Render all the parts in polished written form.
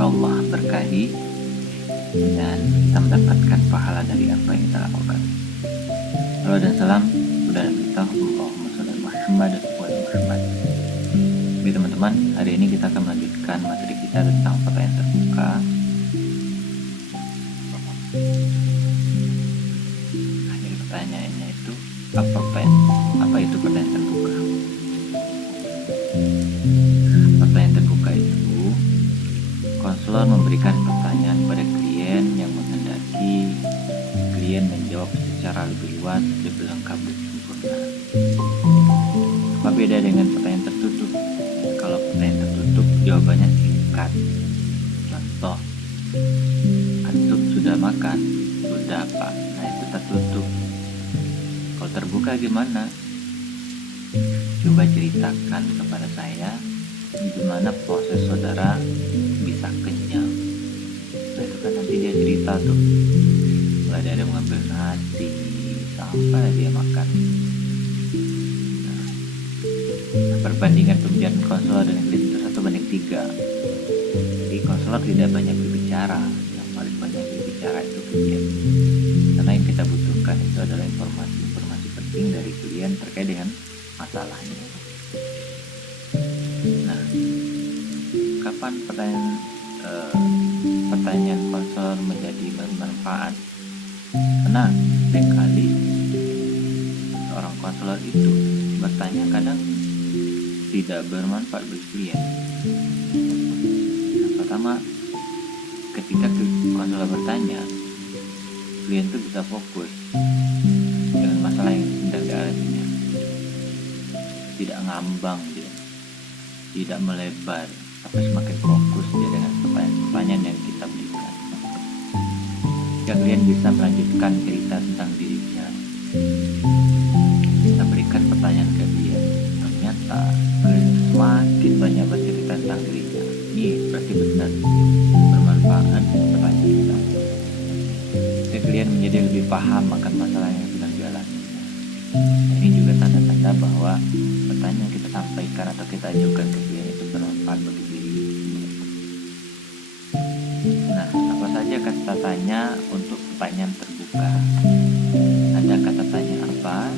Semoga Allah berkahi dan kita mendapatkan pahala dari apa yang kita lakukan. Halo dan salam kepada Nabi kita Allahumma sholli ala Muhammad wa ala Muhammad. Oke teman-teman, hari ini kita akan melanjutkan materi kita tentang pertanyaan terbuka. Nah, jadi pertanyaannya itu apa itu pertanyaan terbuka? Pertanyaan terbuka itu konselor memberikan pertanyaan pada klien yang menghendaki klien menjawab secara lebih luas, lebih lengkap dan sempurna. Apa beda dengan pertanyaan tertutup? Kalau pertanyaan tertutup jawabannya singkat. Contoh, antum sudah makan? Sudah Pak. Nah itu tertutup. Kalau terbuka gimana? Coba ceritakan kepada saya gimana proses saudara bisa kenyang. Nah itu kan nanti dia cerita tuh, mulai dari mengambil nasi sampai dia makan. Nah, perbandingan pembicaraan konselor dengan klien itu 1:3. Jadi konselor tidak banyak berbicara, yang paling banyak berbicara itu klien, karena yang kita butuhkan itu adalah informasi penting dari klien terkait dengan masalahnya. Nah, kapan pertanyaan konselor menjadi bermanfaat? Karena seringkali seorang konselor itu bertanya kadang tidak bermanfaat bagi klien. Yang pertama, ketika konselor bertanya, klien itu bisa fokus dengan masalah yang sedang dialaminya, tidak ngambang dia, tidak melebar, tapi semakin fokus dia dengan pertanyaan yang kita berikan. Jika klien bisa melanjutkan cerita tentang dirinya, kita berikan pertanyaan ke dia, ternyata klien semakin banyak bercerita tentang dirinya. Ini berarti benar bermanfaat pertanyaan kita. Jadi klien menjadi lebih paham akan masalah yang sedang dialaminya. Ini juga tanda-tanda bahwa pertanyaan yang kita sampaikan atau kita ajukan ke klien itu bermanfaat bagi diri. Nah, apa saja kata tanya untuk pertanyaan terbuka? Ada kata tanya apa?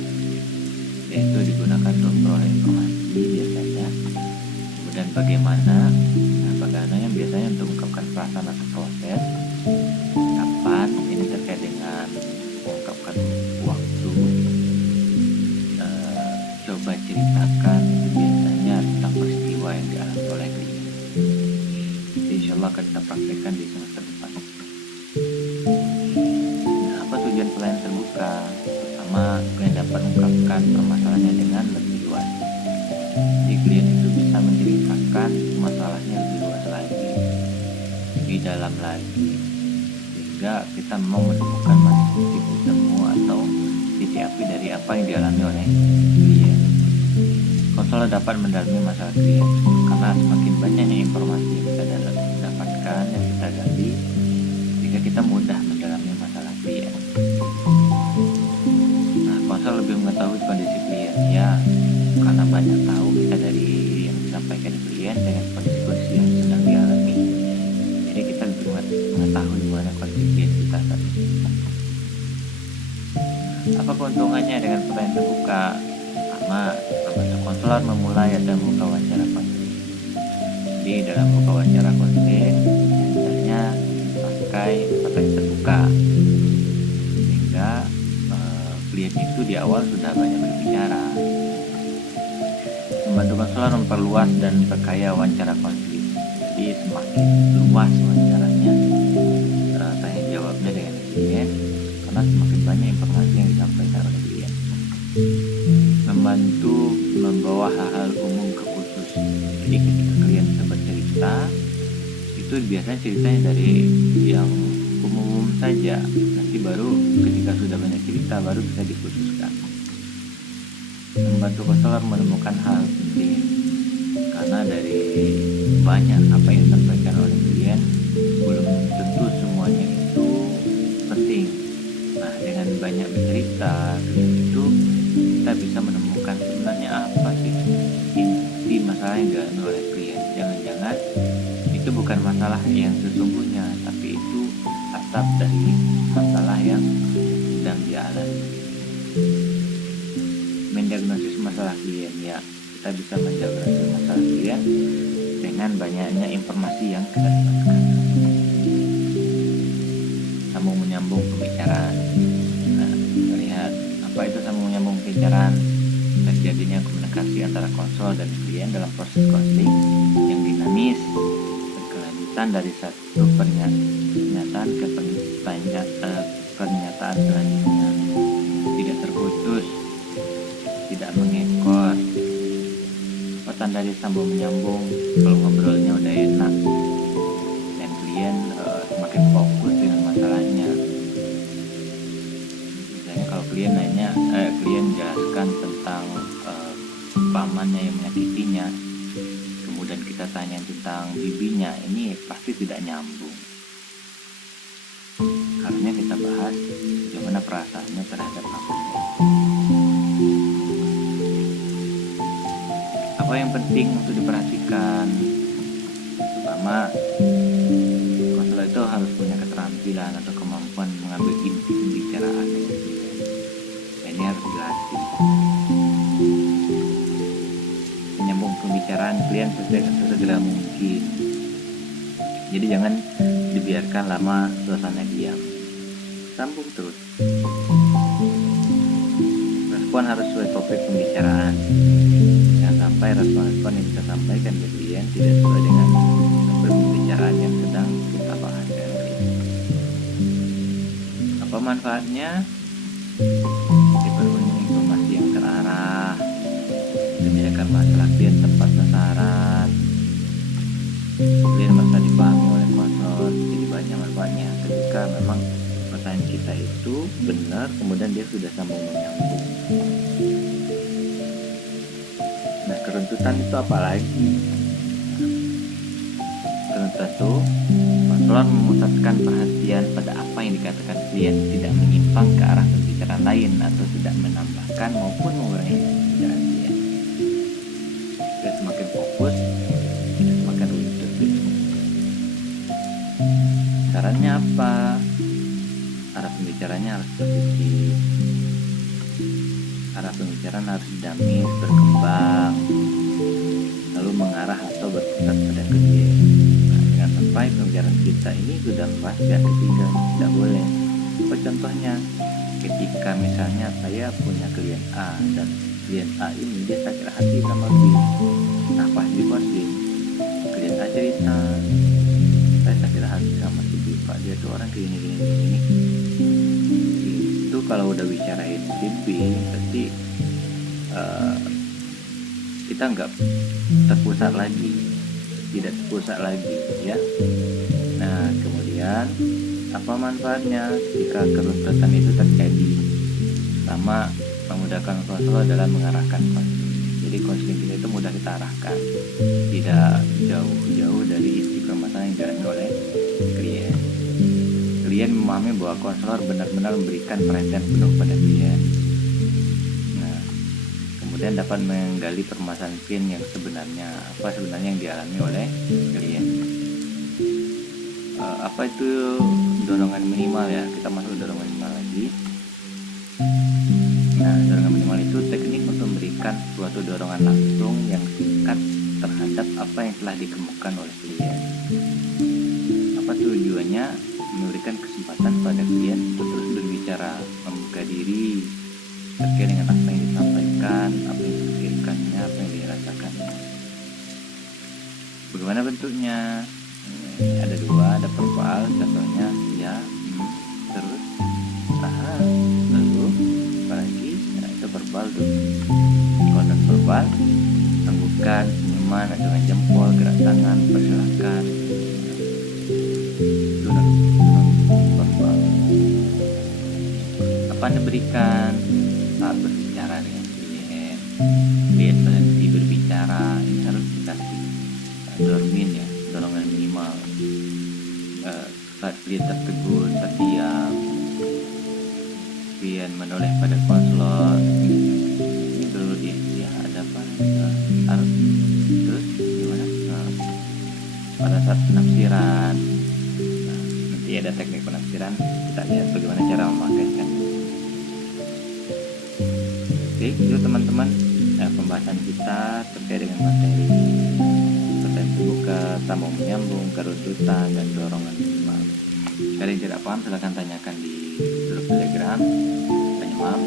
Yaitu digunakan untuk memperoleh informasi biasanya. Kemudian bagaimana? Nah, bagaimana yang biasanya untuk mengungkapkan perasaan atau proses. Kapan? Ini terkait dengan mengungkapkan waktu. Coba ceritakan itu biasanya tentang peristiwa yang dialami oleh klien. Insya Allah akan kita praktekkan di semester depan. Nah, apa tujuan pertanyaan terbuka? Pertama, klien dapat mengungkapkan permasalahannya dengan lebih luas. Jadi klien itu bisa menceritakan masalahnya lebih luas lagi, lebih dalam lagi, sehingga kita mau menemukan titik temu atau titik api dari apa yang dialami oleh klien. Konselor dapat mendalami masalah klien karena semakin banyaknya informasi yang kita dapatkan, yang kita gali, sehingga kita mudah mendalami masalah klien. Nah, konselor lebih mengetahui kondisi klien ya, karena banyak tahu kita dari yang disampaikan klien dengan kondisi yang sedang dialami. Jadi kita lebih mengetahui mana kondisi klien kita saat ini. Apa keuntungannya dengan pertanyaan terbuka? Pertama, membantu konselor memulai atau membuka wawancara konseling. Jadi dalam membuka wawancara konseling, biasanya pakai pertanyaan terbuka, sehingga klien itu di awal sudah banyak berbicara. Membantu konselor memperluas dan perkaya wawancara konseling. Jadi semakin luas wawancaranya, tanya jawabnya dengan klien, karena semakin banyak informasi yang disampaikan oleh klien. Membantu membawa hal-hal umum ke khusus. Jadi ketika klien bercerita, itu biasanya ceritanya dari yang umum saja. Nanti baru ketika sudah banyak cerita baru bisa dikhususkan. Membantu konselor menemukan hal penting, karena dari banyak apa yang disampaikan oleh klien belum tentu semuanya itu penting. Nah, dengan banyak bercerita itu kita bisa menemukan sebenarnya apa sih inti masalah yang dialami oleh klien. Jangan-jangan itu bukan masalah yang sesungguhnya, tapi itu atap dari masalah yang sedang dialami. Mendiagnosis masalah klien, ya, kita bisa mendiagnosis masalah klien dengan banyaknya informasi yang kita dapatkan. Sambung menyambung pembicaraan. Nah, melihat apa itu sambung menyambung pembicaraan, terjadinya komunikasi antara konselor dan klien dalam proses konseling yang dinamis, berkelanjutan dari satu pernyataan ke pernyataan selanjutnya, tidak terputus, tidak mengekor. Tanda dari sambung menyambung, kalau ngobrolnya udah enak dan klien semakin fokus dengan masalahnya. Misalnya kalau klien klien jelaskan tentang pamannya yang menyakitinya, kemudian kita tanya tentang bibinya, ini pasti tidak nyambung. Harusnya kita bahas bagaimana perasaannya terhadap pamannya. Apa yang penting untuk diperhatikan? Pertama, konselor itu harus punya keterampilan atau kemampuan mengambil inti pembicaraan dengan klien. Ini harus dilatih. Menyambung pembicaraan klien sesegera mungkin. Jadi jangan dibiarkan lama suasana diam. Sambung terus. Respon harus sesuai topik pembicaraan. Sampai respon-respon yang kita sampaikan ke klien tidak sesuai dengan pembicaraan yang sedang kita bahas dengan klien. Apa manfaatnya? Diperoleh informasi yang terarah, menyediakan masalah klien tepat sasaran, klien merasa dipahami oleh konselor. Jadi banyak manfaatnya ketika memang pertanyaan kita itu benar, kemudian dia sudah sambung menyambung. Nah, keruntutan itu apa lagi? Keruntutan itu konselor memusatkan perhatian pada apa yang dikatakan klien, tidak menyimpang ke arah pembicaraan lain atau tidak menambahkan maupun mengurangi pembicaraan klien. Dia semakin fokus, tidak semakin runtut. Sarannya apa? Arah pembicaranya harus positif. Arah pembicaraan harus dinamis, berkembang, lalu mengarah atau berpusat pada klien. Nah, jangan sampai pembicaraan kita ini sudah membahas pihak ketiga, tidak boleh. Apa contohnya? Ketika misalnya saya punya klien A dan klien A ini dia sakit hati sama B. Nah, pas di konseling, klien A cerita, saya sakit hati sama si B, Pak, dia tuh orang gini. Itu kalau udah bicarain si B, berarti kita nggak terpusat lagi, tidak terpusat lagi, ya. Nah, kemudian apa manfaatnya jika keruntutan itu terjadi? Pertama, memudahkan konselor dalam mengarahkan konseling. Jadi konseling kita itu mudah kita arahkan, tidak jauh-jauh dari inti permasalahan yang dialami oleh klien. Klien memahami bahwa konselor benar-benar memberikan perhatian penuh pada klien. Nah, kemudian dapat menggali permasalahan klien yang sebenarnya, apa sebenarnya yang dialami oleh klien. Apa itu dorongan minimal, ya? Kita masuk dorongan minimal lagi. Nah, dorongan minimal itu teknik untuk memberikan suatu dorongan langsung yang singkat terhadap apa yang telah dikemukakan oleh klien. Apa tujuannya? Memberikan kesempatan pada klien untuk terus berbicara, membuka diri terkait dengan apa yang disampaikan, apa yang dipikirkannya, apa yang dirasakannya. Bagaimana bentuknya? Ada dua, ada verbal, contohnya ya, terus, lalu, apalagi, nah itu verbal tuh. Kalau non verbal, anggukan, senyuman, acungan jempol, gerak tangan, persilakan. Itu non verbal. Apa Anda berikan saat berbicara dengan klien? Klien berhenti berbicara, ini harus dikasih dormin, ya, dorongan minimal. Saat klien tertegun, terdiam, klien menoleh pada konselor, ini dulu dia ada apa, harus terus gimana, pada saat penafsiran. Nah, nanti ada teknik penafsiran, kita lihat bagaimana cara memakaikannya. Oke, yuk teman-teman, pembahasan kita terkait dengan materi potensi buka, sambung menyambung, kerudutan, dan dorongan minimal. Jika ada yang tidak paham, silahkan tanyakan di grup Telegram. Banyak maaf,